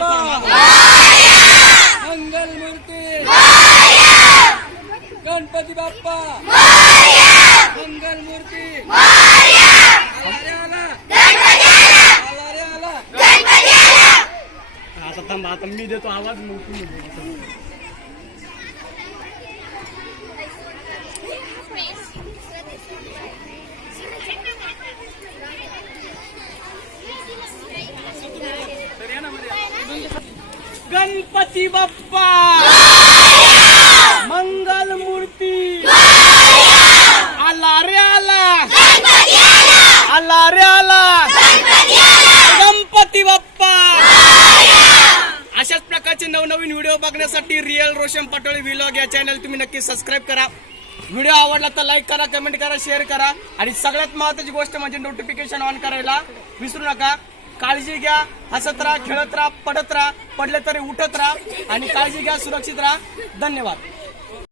बाप्पा मंगल मूर्ती गणपती बाप्पा मंगल मूर्ती आता थांब, आता मी देतो आवाज मग तुम्ही बोला. गणपती बाप्पा मंगल मूर्ती आला रे आला, आला रे आला गणपती बाप्पा. अशाच प्रकारचे नवनवीन व्हिडिओ बघण्यासाठी रिअल रोशन पटोळे व्लॉग या चॅनल तुम्ही नक्की सबस्क्राईब करा. व्हिडिओ आवडला तर लाईक करा, कमेंट करा, शेअर करा आणि सगळ्यात महत्त्वाची गोष्ट म्हणजे नोटिफिकेशन ऑन करायला विसरू नका. काळजी घ्या, हसत राहा, खेळत राहा, पडत राहा, पडले तरी उठत राहा आणि काळजी घ्या, सुरक्षित राहा. धन्यवाद.